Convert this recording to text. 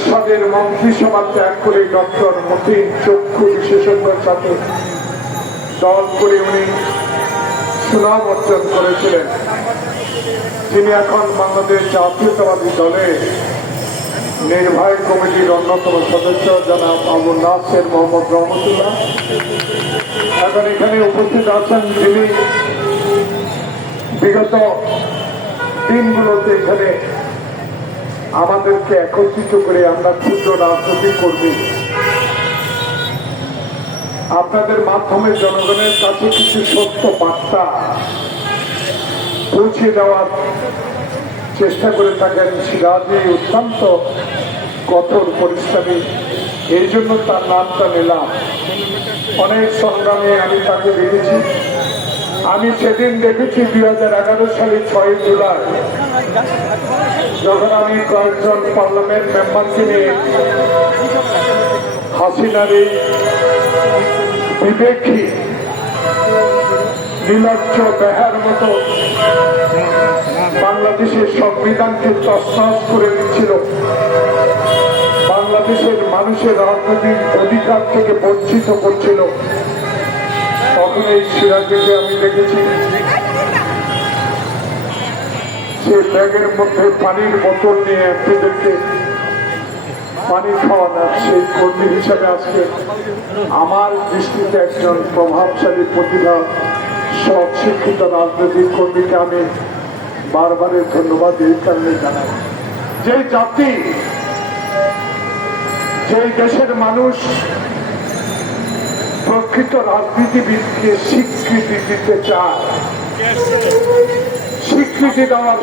এরশাদের মন্ত্রিসভা ত্যাগ করে ডক্টর মতিন চক্ষু বিশেষজ্ঞের সাথে দল করে উনি সুনাম অর্জন করেছিলেন। তিনি এখন বাংলাদেশ জাতীয়তাবাদী দলের নির্বাহী কমিটির অন্যতম সদস্য, জনাব আবু নাসের মোহাম্মদ রহমতুল্লাহ। এখন এখানে উপস্থিত আছেন যিনি বিগত দিনগুলোতে এখানে আমাদেরকে একত্রিত করে আমরা ক্ষুদ্র রাজনৈতিক কর্মী আপনাদের মাধ্যমে জনগণের কাছে কিছু সত্য বার্তা পৌঁছে দেওয়ার চেষ্টা করে থাকেন সিরাজি অত্যন্ত কঠোর পরিশ্রমী। এই জন্য তার নামটা নিলাম। অনেক সংগ্রামে আমি তাকে দেখেছি। আমি সেদিন দেখেছি দুই হাজার এগারো সালে ছয় জুলাই, যখন আমি কয়েকজন পার্লামেন্ট মেম্বারকে নিয়ে হাসিনার বিবেকী নির্লজ্জ বেহার মতো বাংলাদেশের সংবিধানকে তসনস করে দিচ্ছিল। বাংলাদেশের মানুষের রাজনৈতিক অধিকার থেকে বঞ্চিত করছিল। তখন এই সিরাজকে আমি দেখেছি। সে ব্যাগের মধ্যে পানির বোতল নিয়ে পানি কর্মী হিসাবে আজকে আমার দৃষ্টিতে একজন প্রভাবশালী প্রতিভা সৎ শিক্ষিত রাজনৈতিক কর্মীকে আমি বারবারের ধন্যবাদ এই কারণে জানাই। যে জাতি যে দেশের মানুষ প্রকৃত রাজনীতিবিদকে স্বীকৃতি দিতে চায়। স্বীকৃতি দেওয়ার